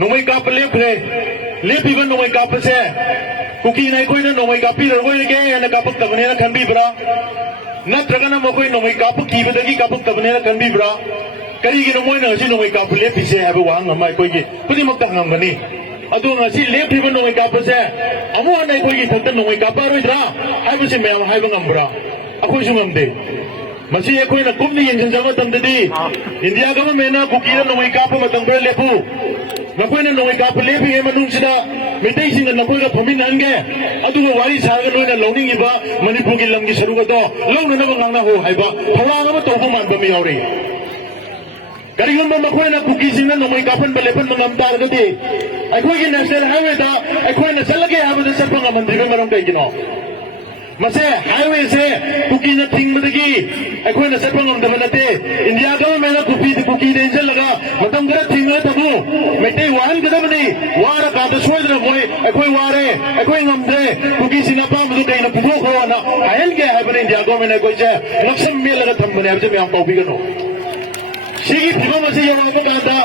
नोंमै काप leprae लेपिबा नोंमै Kapse cookie नै Koyna नोंमै copy रगोइगे ना कापक तबनेना खनबीब्रा नत्रगना मखोइ नोंमै काप कीबदगी कापक तबनेना खनबीब्रा करिगिनो Moina हसी नोंमै काप लेपिसे हाबो वांग अमा कोइगे पुदिमक तंगमगनी अदु ngasi लेपिबा नोंमै कापसे अमु हनै कोइगी थक्ता नोंमै कापारोइद्रा हाइबसे मयाम हाइबा ngambra अखोइसु ngamde मसी अखोइना कुमनि यंजनजबा तमददी इंडिया गवर्नमेंट कुकी नोंमै काप मतंगबे लेपु नखोइना नोंमै काप लेपिगे मनुंगसिदा मितैसिंग नखोइगा फमिनहनगे अदुगा वारी सागा लोइना लौनिंगिबा मणिपुरगी लमगी सरुगदो लौननबा nganna हो हाइबा थवांग अमा तौबा मानबा मी यावरि करिगुम्बा मखोइना कुकीसिंग नोंमै कापन बलेपन ngam targadi अखोइगी नेशनल हाईवे दा अखोइना चलगे हाबदा चलपा ngamandriba maram kaigino मसे हाईवे से कुकी न थिंगबदगी अखोइना चलपा ngamdaba nate India government Kuki danger लगा मतम गरा थिंगला तबु मेटे वाहन गदबनी वारा कादा सोइदरा मोय अखोइ वारे अखोइ ngamdre कुकी सिंगा पामदु कैना पुथोखो ना हायन के हाबने इंडिया गवर्नमेंट अखोइसे नक्सम मेलगा थंबने हाबसे म्याम तौबिगनो सिगी फिबम असे यवाबा कादा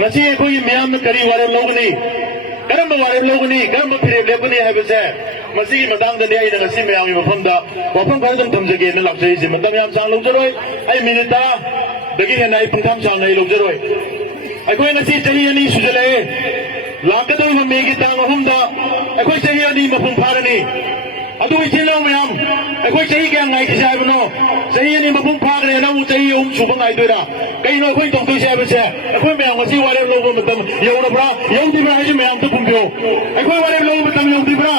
ngasi अखोइ म्याम करी वारे लोगनी करम वारे लोगनी करम फिरे लेबनी हाबसे मसीगी मतांगदने आइना ngasi म्यामि मफमदा वफम खरदम थमजगे न लाक्सैसे मतम याम सांग लौजरोय आई मिनिटा दगी हेना आई पंथाम सांग नै लौजरोय अखोइ ngasi चही अनि सुजले लाकदो मेगी तांग अहुमदा अखोइ चही अनि मफम फारनी अदु इचिनो म्याम अखोइ चही क्या ngai किसे हाबनो चही अनि मफम फारने ना मु चही उम सुबा ngai दोरा कइनो अखोइ तोंतोइसे हाबसे अखोइ म्याम ngasi वारे लोगो मतम यौरब्रा यौदिब्रा हाइजे म्याम तो फुंबियो अखोइ वारे लोगो मतम यौदिब्रा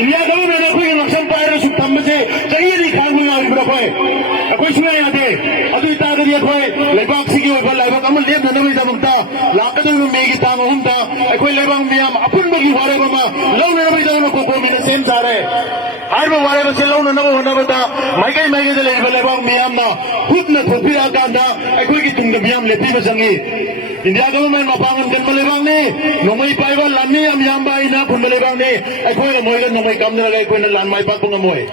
इंडिया गवर्नमेंट अखोइ नक्सम पाइर सुख थमसे चही अनि खांगु यारिब्रा खोइ अखोइ सुया यादे अदु इतागदि अखोइ लेबाक सिगी ओबा लेबाक अमल लेबनबे दमकता लाकदो मेगी तांग अहुमदा अखोइ लेबाक म्याम अपुनबगी वारे बमा लौनबे दमन को गोमिना सेम जारे हाइबा वारे बसे लौननबो होनबदा माइकै माइकै लेबा लेबाक म्यामना खुदना थोपिरा कांदा अखोइगी तुंग म्याम लेपिबा संगी इंडिया गवर्नमेंट मपांगन कनबा लेबाकनी नोंमै पाइबा लाननी म्यामबा आइना खुनबा लेबाकनी अखोइगा मोइगा नोंमै कामनरगा अखोइना लान माइ पाकबा ngमoi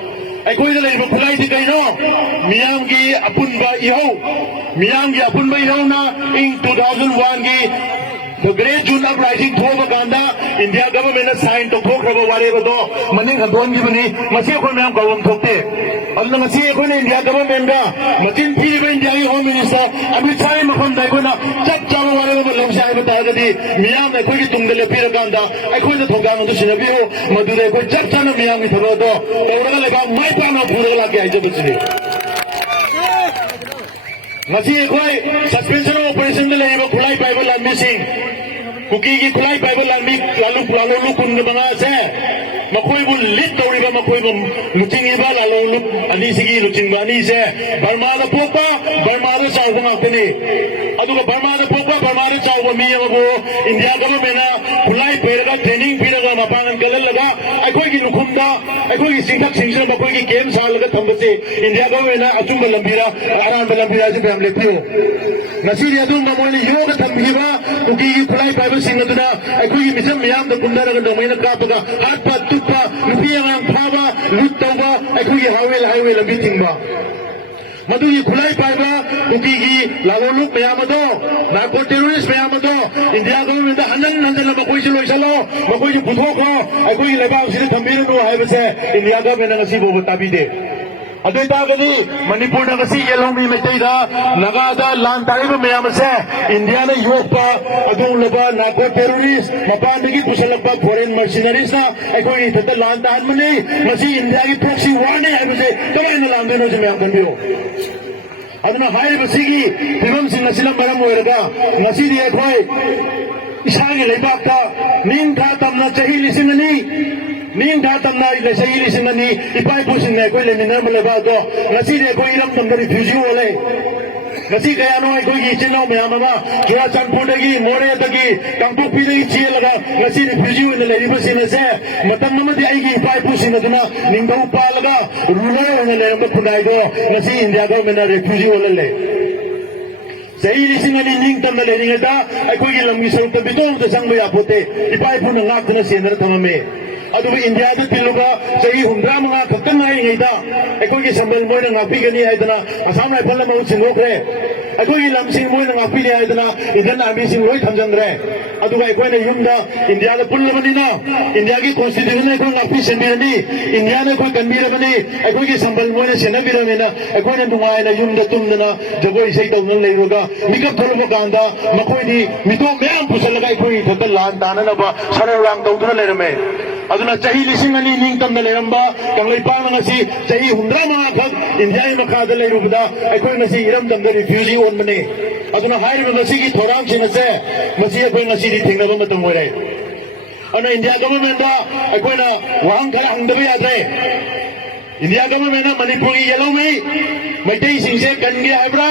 अखोइदा लेबा खुलाइदि कैनो मियामगी अपुनबा इहौ मियामगी अपुनबा इहौना इन 2001 की The Great June Uprising थोबा कांदा इंडिया गवर्नमेंट साइन तौथोख्रबा वारेबदो मनिंग हंदोनगिबनी मसी अखोइ म्याम गवम थोक्ते अदुना मसी अखोइना इंडिया गवर्नमेंट गा मचिन थीरिबा इंडिया की होम मिनिस्टर अमित शाह मफमदा अखोइना चप चाबा वारेबा लमसे हाइबा तारगदि मियाम अखोइगी तुंगदा लेपिरा कांदा अखोइना थोगांग अदु सिनबियो मदुदे अखोइ चप चाना मियामगी थबदो तौरगा लेबा माइ पाना पुरगा लाके हाइजबसिनि ngasi akhoi suspension operation de leiba khulai paiba lambi sing kuki gi khulai paiba lambi lalu kun banga se makhoi bu lit toriba makhoi bu luching iba lalu ani sigi luching bani se barma da pokpa barma da chawba ngakni aduga barma da pokpa barma da chawba mi abu india government na khulai pairaga training piraga mapangan kalalaga akhoi gi nukhumda akhoi gi singthak singsa makhoi gi game salaga thambase india government na achumba lambira aran lambira se लेपियो Nasiri अदुम नमोनी योग थम्बिबा cookie की खुलाई पाइबा सिंगदुना अखोई मिसम मियाम the कुंदरगा नमैना कापगा हातपा तुपा नुपी अंगाम फाबा लुट तौबा अखोई highway लंबी थिंगबा मधुगी खुलाई पाइबा cookie की लालोलुक मयामदो नार्को टेररिस्ट मयामदो इंडिया गवर्नमेंट हंजन मखोई से लोइसलो मखोई से पुथोखो अखोई लेबाक सिने थम्बिरनो हाइबसे इंडिया गवर्नमेंट ngasi बोबो ताबिदे अदुतागदी मणिपुर नगसी येलोमी मेतैदा नगादा लान तारिबा मयाम से इंडिया ने योगपा अदुलबा नार्को टेररिस्ट मपानदगी पुसलपा फॉरेन मर्सिनरीज ना अखोई थत लान ताहनमनी मसी इंडिया की प्रॉक्सी वार ने हाइबसे कमाइन लांदेनो से मयाम कंदियो अदुना हाइबसिगी फिबम सिंह नसिलम बरम ओइरगा नसीदी अखोई इसागी लेबाकता निंग था तमना चही लिसिंगनी नींग था तमना लसई लिसिंगनी इपाई पुसिंग ने कोई लेमिनर मलेबादो नसीदी अखोई इरम तमना रिफ्यूजी ओले नसी कयानो अखोई की चिन्नो मयामगा चुराचांदपुरदगी मोरेदगी कांगपोकपीदगी चेलगा नसी रिफ्यूजी ओने लेरिबसिंग से मतम नमदि आइगी इपाई पुसिंग अदुना निंगौ पालगा रूलर ओने लेरंबा खुनाइदो नसी इंडिया गवर्नमेंट रिफ्यूजी ओले सही लिसिंग अनि निंग तमना लेरिंगदा अखोई लमगी सरुक बितों त संग यापोते इपाई पुन ngakna सेनर थममे अदुबी इंडिया द तिलुगा सही हुंद्रा मंगा खतन नाई ngैदा अखोई संबल मोइना ngakपीगनी हाइदना असम राइफल मौ सिंगोखरे ꯑꯩꯈꯣꯏꯒꯤ ꯂꯝꯁꯤꯡ ꯃꯣꯏꯅ ꯉꯥꯛꯄꯤꯅꯤ ꯍꯥꯏꯗꯅ ꯏꯟꯗꯤꯌꯟ ꯑꯥꯔꯃꯤꯁꯤꯡ ꯂꯣꯏ ꯊꯝꯖꯤꯟꯈ꯭ꯔꯦ ꯑꯗꯨꯒ ꯑꯩꯈꯣꯏꯅ ꯌꯨꯝꯗ ꯏꯟꯗꯤꯌꯥꯗ ꯄꯨꯜꯂꯕꯅꯤꯅ ꯏꯟꯗꯤꯌꯥꯒꯤ ꯀꯣꯟꯁꯇꯤꯇ꯭ꯌꯨꯁꯟ ꯑꯩꯈꯣꯏ ꯉꯥꯛꯄꯤ ꯁꯦꯟꯕꯤꯔꯅꯤ ꯏꯟꯗꯤꯌꯥꯅ ꯑꯩꯈꯣꯏ ꯀꯟꯕꯤꯔꯕꯅꯤ ꯑꯩꯈꯣꯏꯒꯤ ꯁꯝꯕꯜ ꯃꯣꯏꯅ ꯁꯦꯟꯅꯕꯤꯔꯕꯅꯤꯅ ꯑꯩꯈꯣꯏꯅ ꯅꯨꯡꯉꯥꯏꯅ ꯌꯨꯝꯗ ꯇꯨꯝꯗꯅ ꯖꯒꯣꯏ ꯏꯁꯩ ꯇꯧꯗꯨꯅ ꯂꯩꯔꯒ ꯃꯤꯀꯞ ꯊꯣꯛꯂꯛꯄ ꯀꯥꯟꯗ ꯃꯈꯣꯏꯗꯤ ꯃꯤꯇꯣꯞ ꯃꯌꯥꯝ ꯄꯨꯁꯜꯂꯒ ꯑꯩꯈꯣꯏꯒꯤ ꯈꯛꯇ ꯂꯥꯟ ꯇꯥꯅꯅꯕ ꯁꯔꯧꯔꯥꯡ ꯇꯧꯗꯨꯅ ꯂꯩꯔꯝꯃꯦ aduna chahi lising ani ningtamna leramba Kangleipan ngasi chahi 100 khak India makhada leirubda aikoi ngasi iramdamda refugee onmane aduna hairiba ngasi gi thoram sinase masi akoi ngasi di thingnaba matam oire ana India government da aikoi na wahang khala hangdabi yadre India government na Manipuri yellow mai Maitai singse kange haibra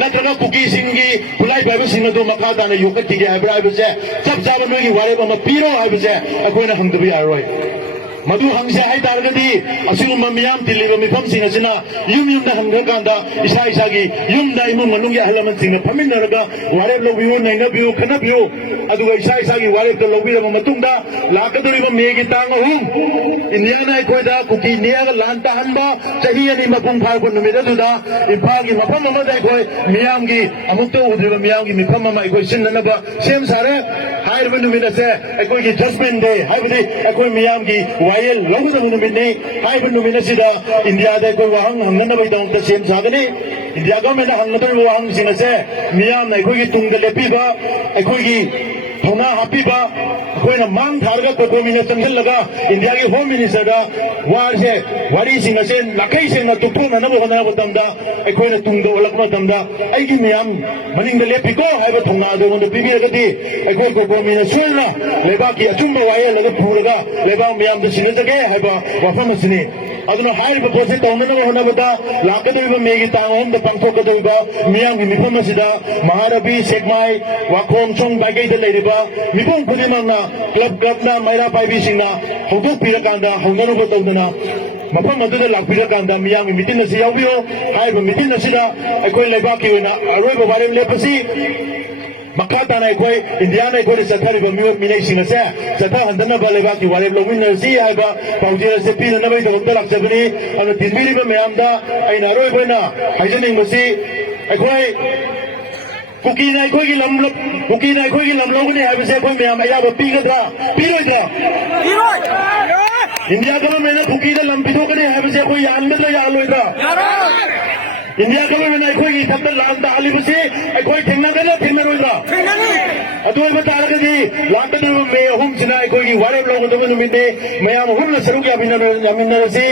natraga kuki singi kulai babu singadu makada na yukati ge haibra haibse chap chaba nogi ware ba piro haibse akoi na hangdabi yaroi madu hangse hai targadi asugumma miyam tiliba mifam singa sina yum da hangrakanda isa isa gi yum da imu manungi ahlaman singa phaminaraga ware lobiu naina biu khana biu aduga isa isa gi ware to lobira matungda lakaduriba megi tanga hum India na koida kuki niaga lanta hanba chahi ani mapung phar ko numida duda imphagi mafam ama dai koi miyam gi amukto udriba miyam gi mifam ama koi sinnaba sem sare hairba numida se koi gi judgment day haibdi koi miyam gi wayel loguda numidne haibba numida sida India da koi wahang hangna bai dong ta sem sagane India government na hangna bai wahang sinase miyam na koi gi tungda lepiba koi gi thona hapiba koi na mang tharga ko minister laga India gi home minister da war se wari sinase lakai se na tukko na na hona batamda koi na tungda olak batamda ai gi miyam maning da lepiko haiba thona do on bibi ragati koi ko minister na leba ki achumba wayel laga phuraga leba miyam da sinajage haiba wafam asini aduna hairiba pose tawnana honabada lakaduriba megi tangom da pangthokaduriba miyam gi mifam asida Maharabi Sekmai Wakhom Chong Bagai da leiriba mifam khudimangna club na maira paibi singna hodok pirakanda honganaba tawdana mafam aduda lakpirakanda miyam gi mitin asi yawbiyo hairiba mitin asida aikoi lebaki oina aroiba warem lepasi makata na ikoi India na ikoi sathari ba miyo minai sinase satha handana ba leba ki wale lomin na si ai ba paujira se pina na bai da gokta lak sabani ana dinbiri ba mayam da ai na roi boina haijaning masi ikoi kuki na ikoi gi lam logni hai ba se ko mayam aya ba pi gadra piroi India government na kuki da lam pido kani hai ba se ko yan medra ya loi da India government na ikoi gi thapta lan da ali basi ikoi thengna da thengna roi da Atul बतारगे दी लाकदु में हुम सिना कोई वारे लोग तो में मिटे मैं हम हुम सरुक या बिना से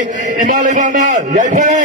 इमाले बाना याई फरे